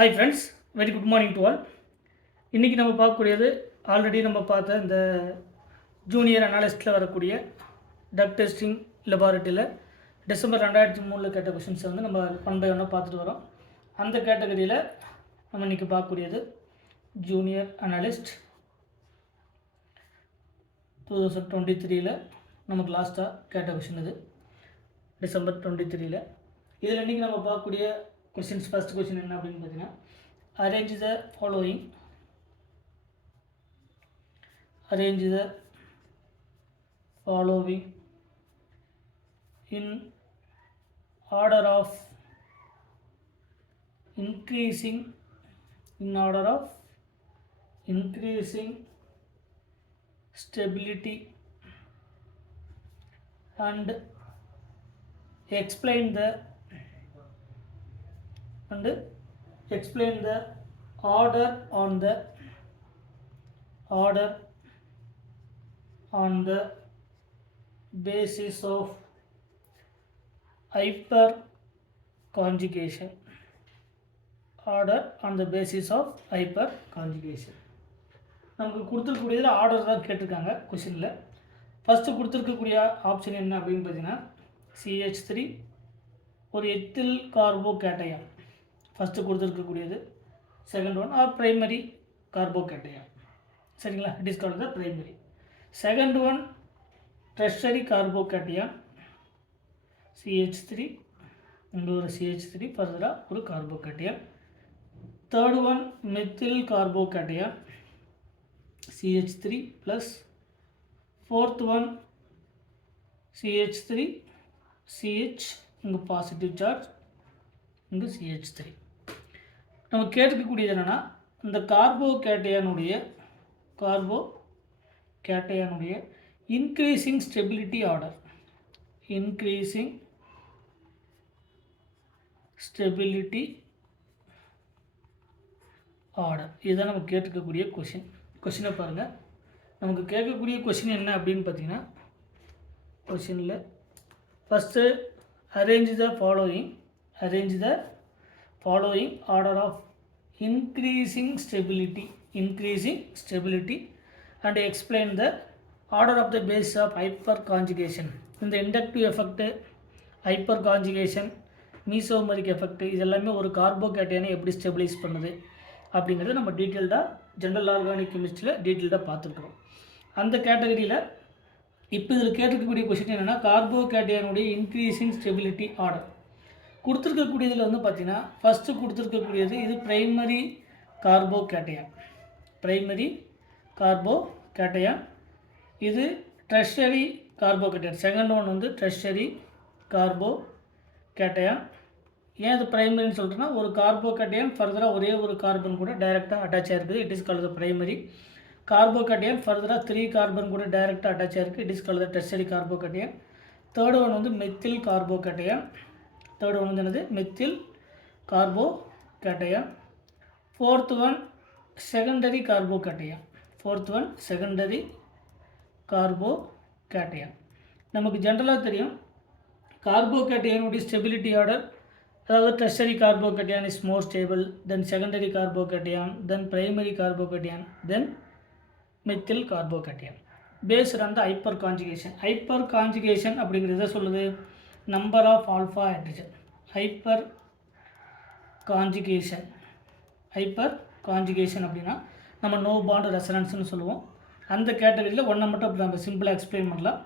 Hi friends, very good morning to all. இன்றைக்கி நம்ம பார்க்கக்கூடியது ஆல்ரெடி நம்ம பார்த்த இந்த ஜூனியர் அனாலிஸ்ட்டில் வரக்கூடிய டக் டெஸ்டிங் லெபார்ட்டரியில் டிசம்பர் 2003 கேட்ட கொஷின்ஸை வந்து நம்ம 1 by 1 பார்த்துட்டு வரோம். அந்த கேட்டகரியில் நம்ம இன்றைக்கி பார்க்கக்கூடியது ஜூனியர் அனாலிஸ்ட் 2023 நமக்கு லாஸ்ட்டாக கேட்ட கொஷின் இது டிசம்பர் 23. இதில் இன்றைக்கி நம்ம பார்க்கக்கூடிய questions, first question என்ன அப்படின்னு பார்த்தீங்கன்னா, arrange the following in order of increasing stability and explain the order on the basis of hyperconjugation. நமக்கு கொடுத்துருக்கக்கூடியதில் ஆர்டர் தான் கேட்டிருக்காங்க கொஷினில். ஃபஸ்ட்டு கொடுத்துருக்கக்கூடிய ஆப்ஷன் என்ன அப்படின்னு பார்த்தீங்கன்னா, CH3 ஒரு எத்தில் கார்போ கேட்டையான் ஃபஸ்ட்டு கொடுத்துருக்கக்கூடியது. Second one or primary carbocation. சரிங்களா, it is called the primary. Second one tertiary carbocation CH3, இங்கே ஒரு CH3 ஃபர்தராக ஒரு கார்போகேட்டையான். Third one methyl carbocation CH3 plus. Fourth one CH3 CH, இங்கே positive charge, இங்கே CH3. நம்ம கேட்கக்கூடியது என்னென்னா, இந்த கார்போகேட்டையானுடைய இன்க்ரீசிங் ஸ்டெபிலிட்டி ஆர்டர், இதுதான் நம்ம கேட்கக்கூடிய கொஷினை பாருங்கள். நமக்கு கேட்கக்கூடிய கொஷின் என்ன அப்படின்னு பார்த்தீங்கன்னா, கொஷினில் first arrange the following order of increasing stability and explain the order of the base of hyperconjugation. இந்த இண்டக்டிவ் எஃபெக்ட், ஹைப்பர்கான்ஜுகேஷன், மீசோமரிக் எஃபெக்ட், இது எல்லாமே ஒரு கார்போகேட்டையானை எப்படி ஸ்டெபிலைஸ் பண்ணுது அப்படிங்கிறது நம்ம டீட்டெயில்டாக ஜென்ரல் ஆர்கானிக் கெமிஸ்ட்ரியில் டீட்டெயில்டாக பார்த்துருக்குறோம். அந்த கேட்டகரியில் இப்போ இதில் கேட்டிருக்கக்கூடிய கொஸ்டின் என்னென்னா, கார்போகேட்டையானுடைய இன்க்ரீசிங் ஸ்டெபிலிட்டி ஆர்டர் கொடுத்துருக்கக்கூடியதில் வந்து பார்த்திங்கன்னா, ஃபஸ்ட்டு கொடுத்துருக்கக்கூடியது இது ப்ரைமரி கார்போகேட்டையான். இது டெர்ஷரி கார்போகேட்டையான். செகண்ட் ஒன் வந்து டெர்ஷரி கார்போகேட்டையான். ஏன் இது ப்ரைமரின்னு சொல்கிறேன்னா, ஒரு கார்போகேட்டையான் ஃபர்தராக ஒரே ஒரு கார்பன் கூட டைரெக்டாக அட்டாச் ஆகிருக்குது, it is called the primary carbocation. ஃபர்தராக 3 கார்பன் கூட டைரெக்டாக அட்டாச் ஆகிருக்கு, it is called the tertiary carbocation. Third one வந்து methyl carbocation. Methyl carbocation. Fourth one secondary carbocation. நமக்கு ஜென்ரலாக தெரியும் கார்போகேட்டையானுடைய ஸ்டெபிலிட்டி ஆர்டர், அதாவது tertiary carbocation is more stable, then secondary carbocation, then primary carbocation, then methyl carbocation. Based on the hyperconjugation அப்படிங்கிறத சொல்லுது, number of alpha hydrogen. Hyperconjugation அப்படின்னா நம்ம no bond ரெசனன்ஸ்னு சொல்லுவோம். அந்த கேட்டகரியில் ஒன்றை மட்டும் அப்படி நம்ம சிம்பிளாக எக்ஸ்பிளைன் பண்ணலாம்.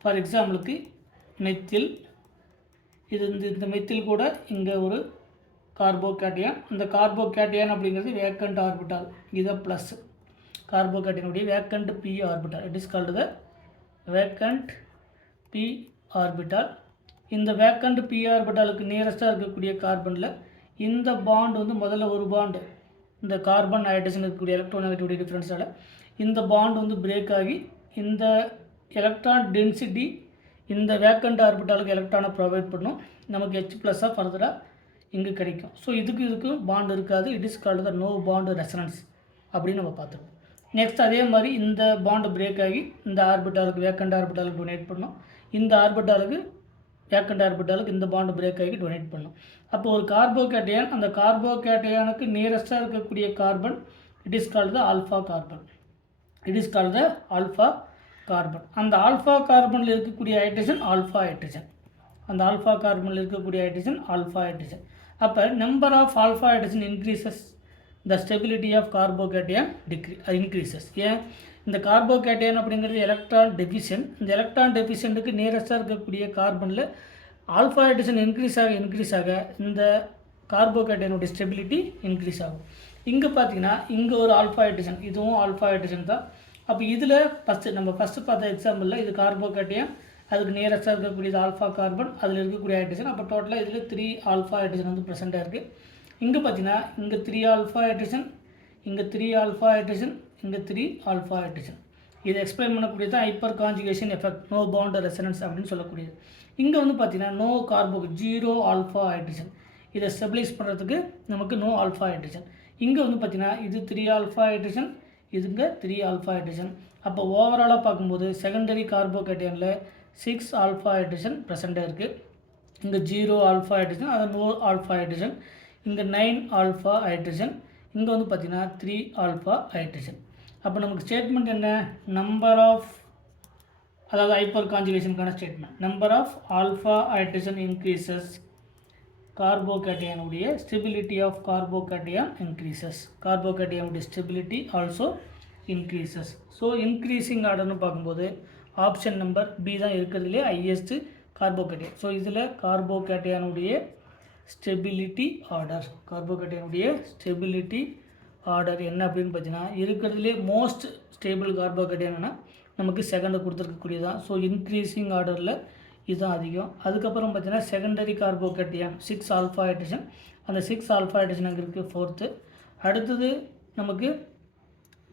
ஃபார் எக்ஸாம்பிளுக்கு மெத்தில், இது இந்த மெத்தில் கூட இங்கே ஒரு கார்போகேட்டையான். இந்த கார்போகேட்டையான் அப்படிங்கிறது வேக்கண்ட் ஆர்பிட்டால், இதை ப்ளஸ் கார்போகேட்டையனுடைய vacant p orbital, it is called the vacant p orbital. இந்த வேக்கண்ட் p ஆர்பிட்டாலுக்கு நியரஸ்ட்டாக இருக்கக்கூடிய கார்பனில் இந்த பாண்ட் வந்து முதல்ல ஒரு பாண்டு, இந்த கார்பன் ஹைட்ரஜன் இருக்கக்கூடிய எலக்ட்ரோநெகட்டிவிட்டி டிஃப்ரென்ஸால் இந்த பாண்ட் வந்து பிரேக் ஆகி இந்த எலக்ட்ரான் டென்சிட்டி இந்த வேக்கண்ட் ஆர்பிட்டாலுக்கு எலக்ட்ரானை ப்ரொவைட் பண்ணும், நமக்கு H+ ஃபர்தராக இங்கே கிடைக்கும். ஸோ இதுக்கு பாண்ட் இருக்காது, it is called the no bond resonance அப்படின்னு நம்ம பார்த்துருக்கோம். நெக்ஸ்ட் அதே மாதிரி இந்த பாண்டு பிரேக் ஆகி இந்த ஆர்பிட்டாலுக்கு வேக்கண்ட் ஆர்பிட்டாலுக்கு டொனேட் பண்ணோம், இந்த ஆர்பிட்டாலுக்கு வேக்கண்ட் ஆர்பிட்டாலுக்கு இந்த பாண்டு பிரேக் ஆகி டொனேட் பண்ணும். அப்போ ஒரு கார்போகேட்டையான், அந்த கார்போகேட்டையானுக்கு நியரஸ்ட்டாக இருக்கக்கூடிய carbon, it is called the alpha carbon. It is called the alpha carbon. அந்த ஆல்ஃபா கார்பனில் இருக்கக்கூடிய ஹைட்ரஜன் ஆல்ஃபா ஹைட்ரஜன். அந்த ஆல்ஃபா கார்பனில் இருக்கக்கூடிய ஹைட்ரஜன் ஆல்ஃபா ஹைட்ரஜன். அப்போ number of alpha hydrogen increases, the stability of carbocation increases. ஏன்? இந்த carbocation அப்படிங்கிறது எலக்ட்ரான் டெஃபிஷியன்ட். இந்த எலக்ட்ரான் டெஃபிஷியன்ட்டுக்கு நியரஸ்ட்டாக இருக்கக்கூடிய கார்பனில் ஆல்ஃபா ஹைட்ரஜன் இன்க்ரீஸ் ஆக இந்த கார்போகேட்டையானுடைய ஸ்டெபிலிட்டி இன்க்ரீஸ் ஆகும். இங்கே பார்த்தீங்கன்னா இங்கே ஒரு ஆல்ஃபா ஹைட்ரஜன், இதுவும் ஆல்ஃபா ஹைட்ரஜன் தான். அப்போ இதில் நம்ம ஃபஸ்ட்டு பார்த்த எக்ஸாம்பிளில் இது கார்போகேட்டையான், அதுக்கு நியரஸ்ட்டாக இருக்கக்கூடியது ஆல்ஃபா கார்பன், அதில் இருக்கக்கூடிய ஹைட்ரஜன். அப்போ டோட்டலாக இதில் 3 ஆல்ஃபா ஹைட்ரஜன் வந்து ப்ரெசென்ட்டாக இருக்குது. இங்கே பார்த்தீங்கன்னா இங்கே 3 ஆல்ஃபா ஹைட்ரஜன், இங்கே 3 ஆல்ஃபா ஹைட்ரஜன், இங்கே 3 ஆல்ஃபா ஹைட்ரஜன். இதை எக்ஸ்பிளைன் பண்ணக்கூடியது தான் hyper conjugation effect, no bond resonance அப்படின்னு சொல்லக்கூடியது. இங்கே வந்து பார்த்தீங்கன்னா நோ கார்போ, 0 ஆல்ஃபா ஹைட்ரஜன். இதை ஸ்டெபிலைஸ் பண்ணுறதுக்கு நமக்கு நோ ஆல்ஃபா ஹைட்ரஜன். இங்கே வந்து பார்த்தீங்கன்னா இது 3 ஆல்ஃபா ஹைட்ரஜன், இதுங்க 3 ஆல்ஃபா ஹைட்ரஜன். அப்போ ஓவராலாக பார்க்கும்போது செகண்டரி கார்போகேட்டையானில் 6 ஆல்ஃபா ஹைட்ரஜன் ப்ரெசென்ட்டாக இருக்குது. இங்கே 0 ஆல்ஃபா ஹைட்ரஜன், அது நோ ஆல்ஃபா ஹைட்ரஜன். இங்கே 9 ஆல்ஃபா ஹைட்ரஜன். இங்கே வந்து பார்த்தீங்கன்னா 3 ஆல்ஃபா ஹைட்ரஜன். அப்போ நமக்கு ஸ்டேட்மெண்ட் என்ன? நம்பர் ஆஃப், அதாவது ஹைப்பர் கான்ஜுகேஷனுக்கான statement, number of alpha hydrogen increases, கார்போகேட்டையானுடைய ஸ்டெபிலிட்டி ஆஃப் கார்போகேட்டையான் இன்க்ரீசஸ், கார்போகேட்டையானுடைய stability also increases. So increasing ஆர்டர்னு பார்க்கும்போது ஆப்ஷன் நம்பர் பி தான் இருக்கிறதுலே ஹையஸ்ட் கார்போகேட்டையான். ஸோ இதில் கார்போகேட்டையானுடைய ஸ்டெபிலிட்டி ஆர்டர், கார்போகேட்டையானுடைய ஸ்டெபிலிட்டி ஆர்டர் என்ன அப்படின்னு பார்த்தீங்கன்னா இருக்கிறதுலே மோஸ்ட் ஸ்டேபிள் கார்போகேட்டையான்னா நமக்கு செகண்டை கொடுத்துருக்கக்கூடியதான். ஸோ இன்க்ரீசிங் ஆர்டரில் இதுதான் அதிகம். அதுக்கப்புறம் பார்த்தீங்கன்னா செகண்டரி கார்போகேட்டையான் 6 ஆல்ஃபா ஹைட்ரஜன், அந்த 6 ஆல்ஃபா ஹைட்ரஜன் அங்கே இருக்குது 4th. அடுத்தது நமக்கு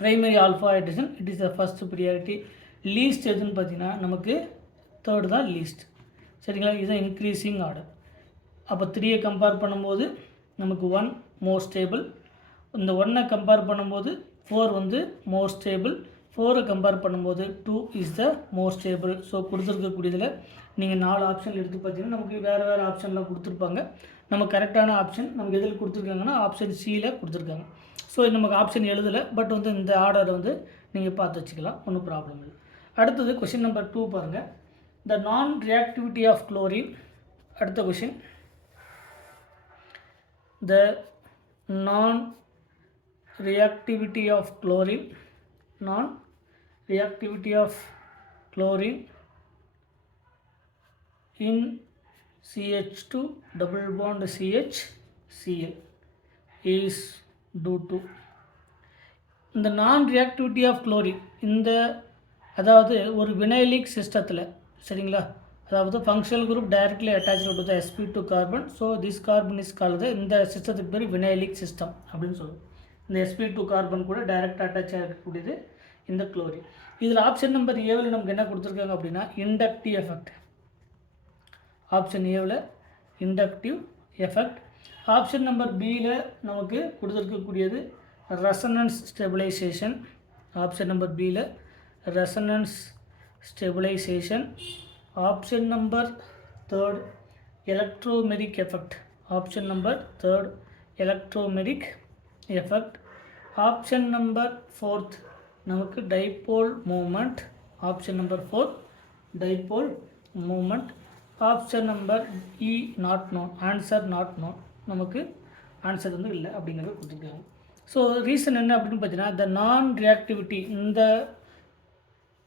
primary alpha hydrogen, it is the first priority. Least எதுன்னு பார்த்தீங்கன்னா நமக்கு 3rd தான் லீஸ்ட். சரிங்களா? இதுதான் இன்க்ரீசிங் ஆர்டர். அப்போ 3ஐ கம்பேர் பண்ணும்போது நமக்கு 1 மோர் ஸ்டேபிள், இந்த 1ஐ கம்பேர் பண்ணும்போது 4 வந்து மோர் ஸ்டேபிள், 4ஐ கம்பேர் பண்ணும்போது 2 is the more stable. So கொடுத்துருக்கக்கூடியதில் நீங்கள் 4 ஆப்ஷன் எடுத்து பார்த்தீங்கன்னா நமக்கு வேறு வேறு ஆப்ஷன்லாம் கொடுத்துருப்பாங்க. நம்ம கரெக்டான ஆப்ஷன் நமக்கு எதில் கொடுத்துருக்காங்கன்னா ஆப்ஷன் சியில் கொடுத்துருக்காங்க. ஸோ நமக்கு ஆப்ஷன் எழுதலை, பட் வந்து இந்த ஆர்டரை வந்து நீங்கள் பார்த்து வச்சுக்கலாம், ஒன்றும் ப்ராப்ளம் இல்லை. அடுத்தது கொஷின் நம்பர் 2 பாருங்கள். த நான் ரியாக்டிவிட்டி ஆஃப் குளோரின். அடுத்த கொஷின், த நான் reactivity of chlorine, non-reactivity of chlorine in CH2 double bond CHCl is due to இந்த நான் ரியாக்டிவிட்டி ஆஃப் குளோரின், இந்த அதாவது ஒரு வினைலிக் சிஸ்டத்தில், சரிங்களா, அதாவது functional group directly attached to the sp2 carbon. So this carbon is called, இந்த சிஸ்டத்துக்கு பேர் வினைலிக் சிஸ்டம் அப்படின்னு சொல்லுவோம். இந்த sp2 கார்பன் கூட டைரெக்டாக அட்டாச் ஆகக்கூடியது இந்த குளோரின். இதில் ஆப்ஷன் நம்பர் ஏவில் நமக்கு என்ன கொடுத்துருக்காங்க அப்படின்னா இண்டக்டிவ் எஃபெக்ட். ஆப்ஷன் ஏவில் இண்டக்டிவ் எஃபெக்ட். ஆப்ஷன் நம்பர் பியில் நமக்கு கொடுத்துருக்கக்கூடியது ரெசனன்ஸ் ஸ்டெபிலைசேஷன். ஆப்ஷன் நம்பர் பியில் resonance stabilization. Option number 3rd electromeric effect. Option number 3rd electromeric effect. Option number 4th நமக்கு dipole moment. Option number 4 dipole moment. Option number E not known, answer not known, நமக்கு answer வந்து இல்லை அப்படிங்கிறத கொடுத்துருக்காங்க. So reason என்ன அப்படின்னு பார்த்தீங்கன்னா த non reactivity, இந்த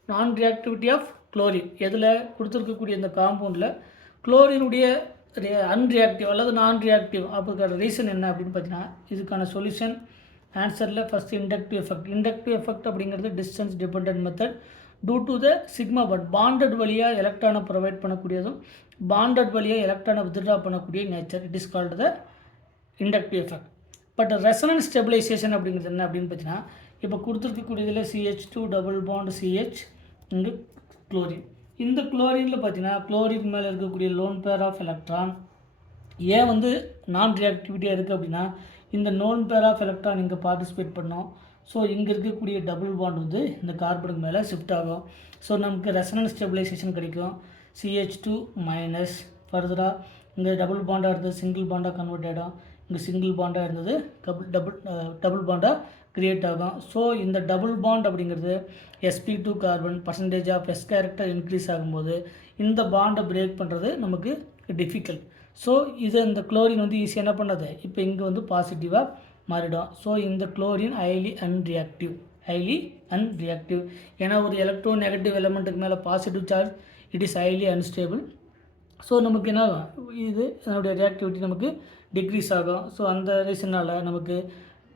நான் ரியாக்டிவிட்டி ஆஃப் குளோரின் எதில் கொடுத்துருக்கக்கூடிய இந்த காம்பவுண்டில் குளோரினுடைய அன்ரியாக்டிவ் அல்லது நான் ரியாக்டிவ் அப்படிங்கிற ரீசன் என்ன அப்படின்னு பார்த்தீங்கன்னா இதுக்கான சொல்யூஷன் ஆன்சரில் first inductive effect. Inductive effect அப்படிங்கிறது distance dependent method due to the sigma bond, bonded வழியாக எலக்ட்ரானை ப்ரொவைட் பண்ணக்கூடியதும் பாண்டட் வழியாக எலக்ட்ரானை வித்ட்ரா பண்ணக்கூடிய nature, it is called the inductive effect. But resonance stabilisation அப்படிங்கிறது என்ன அப்படின்னு பார்த்தீங்கன்னா இப்போ கொடுத்துருக்கக்கூடியதில் CH2 டபுள் பாண்ட் CH, இங்கே குளோரின். இந்த குளோரினில் பார்த்தீங்கன்னா குளோரின் மேலே இருக்கக்கூடிய லோன் பேர் ஆஃப் எலக்ட்ரான் ஏன் வந்து நான் ரியாக்டிவிட்டியாக இருக்குது அப்படின்னா இந்த லோன் பேர் ஆஃப் எலக்ட்ரான் இங்கே பார்ட்டிசிபேட் பண்ணோம். ஸோ இங்கே இருக்கக்கூடிய டபுள் பாண்ட் வந்து இந்த கார்பனுக்கு மேலே ஷிஃப்ட் ஆகும். ஸோ நமக்கு ரெசனன்ஸ் ஸ்டெபிலைசேஷன் கிடைக்கும். CH2 மைனஸ் ஃபர்தராக இங்கே டபுள் பாண்டாக இருந்தது சிங்கிள் பாண்டாக கன்வெர்ட் ஆகிடும், இங்கே சிங்கிள் பாண்டாக இருந்தது டபுள் பாண்டாக க்ரியேட் ஆகும். ஸோ இந்த டபுள் பாண்ட் அப்படிங்கிறது sp2 carbon percentage of s character increase ஆகும்போது இந்த பாண்டை பிரேக் பண்ணுறது நமக்கு டிஃபிகல்ட். ஸோ இதை இந்த குளோரின் வந்து ஈஸியாக என்ன பண்ணுறது, இப்போ இங்கே வந்து பாசிட்டிவாக மாறிடும். ஸோ இந்த குளோரின் ஹைலி அன்ரியாக்டிவ் ஏன்னா ஒரு எலக்ட்ரோ நெகட்டிவ் எலமெண்ட்டுக்கு மேலே positive charge it is highly unstable. So நமக்கு என்ன ஆகும், இது அதனுடைய ரியாக்டிவிட்டி நமக்கு டிக்ரீஸ் ஆகும். ஸோ அந்த ரீசனால் நமக்கு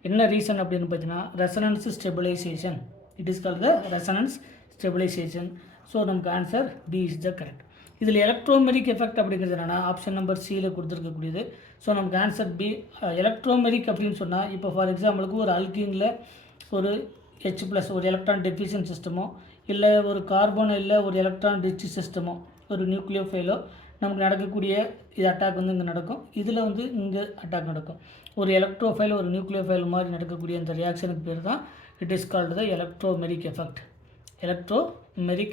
என்ன ரீசன் அப்படின்னு பார்த்தீங்கன்னா resonance stabilisation, it is called the resonance stabilisation. So நமக்கு answer B is the correct. இதில் எலக்ட்ரோமெரிக் எஃபெக்ட் அப்படிங்கிறது என்னென்னா ஆப்ஷன் நம்பர் சியில் கொடுத்துருக்கக்கூடியது. ஸோ நமக்கு ஆன்சர் பி. எலக்ட்ரோமெரிக் அப்படின்னு சொன்னால் இப்போ ஃபார் எக்ஸாம்பிளுக்கு ஒரு அல்கீனில் ஒரு H+ ஒரு எலக்ட்ரான் டெஃபிஷியன்ட் சிஸ்டமோ இல்லை ஒரு கார்பன் இல்லை ஒரு எலக்ட்ரான் ரிச் சிஸ்டமோ ஒரு நியூக்ளியோஃபைலோ நமக்கு நடக்கக்கூடிய இது அட்டாக் வந்து இங்கே நடக்கும், இதில் வந்து இங்கே அட்டாக் நடக்கும். ஒரு எலக்ட்ரோஃபைல் ஒரு நியூக்ளியோஃபைல் மாதிரி நடக்கக்கூடிய அந்த ரியாக்ஷனுக்கு பேர் தான் it is called the electromeric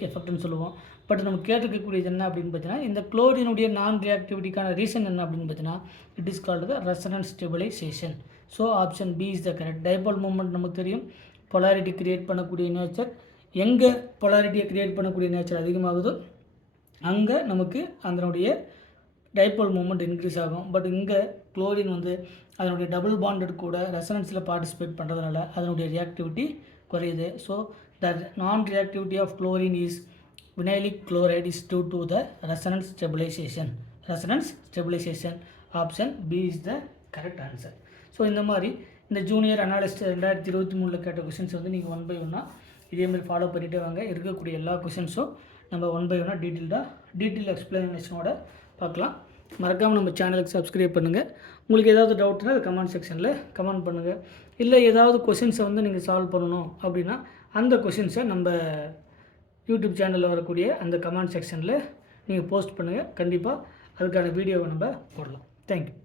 எஃபெக்ட்னு சொல்லுவோம். பட் நம்ம கேட்டிருக்கக்கூடியது என்ன அப்படின்னு பார்த்தீங்கன்னா இந்த குளோரினுடைய நான் ரியாக்டிவிட்டிக்கான ரீசன் என்ன அப்படின்னு பார்த்தீங்கன்னா it is called the resonance stabilisation. So option B is the correct. Dipole moment நமக்கு தெரியும், பொலாரிட்டி கிரியேட் பண்ணக்கூடிய நேச்சர். எங்கே பொலாரிட்டியை கிரியேட் பண்ணக்கூடிய நேச்சர் அதிகமாகுதோ அங்கே நமக்கு அதனுடைய டைபோல் மூமெண்ட் இன்க்ரீஸ் ஆகும். பட் இங்கே குளோரின் வந்து அதனுடைய டபுள் பாண்டட் கூட ரெசனன்ஸில் பார்ட்டிசிபேட் பண்ணுறதுனால அதனுடைய ரியாக்டிவிட்டி குறையுது. So the non reactivity of chlorine is vinylic chloride is due to the resonance stabilization. Option B is the correct answer. So இந்த மாதிரி இந்த ஜூனியர் அனாலிஸ்ட் 2023 கேட்ட கொஷின்ஸ் வந்து நீங்கள் 1 by 1 இதேமாதிரி ஃபாலோ பண்ணிகிட்டே வாங்க. இருக்கக்கூடிய எல்லா கொஷின்ஸும் நம்ம 1 by 1 டீட்டெயில் எக்ஸ்பிளனேஷனோட பார்க்கலாம். மறக்காமல் நம்ம சேனலுக்கு சப்ஸ்கிரைப் பண்ணுங்கள். உங்களுக்கு ஏதாவது டவுட்னா அது கமெண்ட் செக்ஷனில் கமெண்ட் பண்ணுங்கள். இல்லை ஏதாவது கொஷின்ஸை வந்து நீங்கள் சால்வ் பண்ணணும் அப்படின்னா அந்த கொஷின்ஸை நம்ம யூடியூப் சேனலில் வரக்கூடிய அந்த கமெண்ட் செக்ஷனில் நீங்கள் போஸ்ட் பண்ணுங்கள். கண்டிப்பாக அதுக்கான வீடியோவை நம்ம போடலாம். தேங்க்யூ.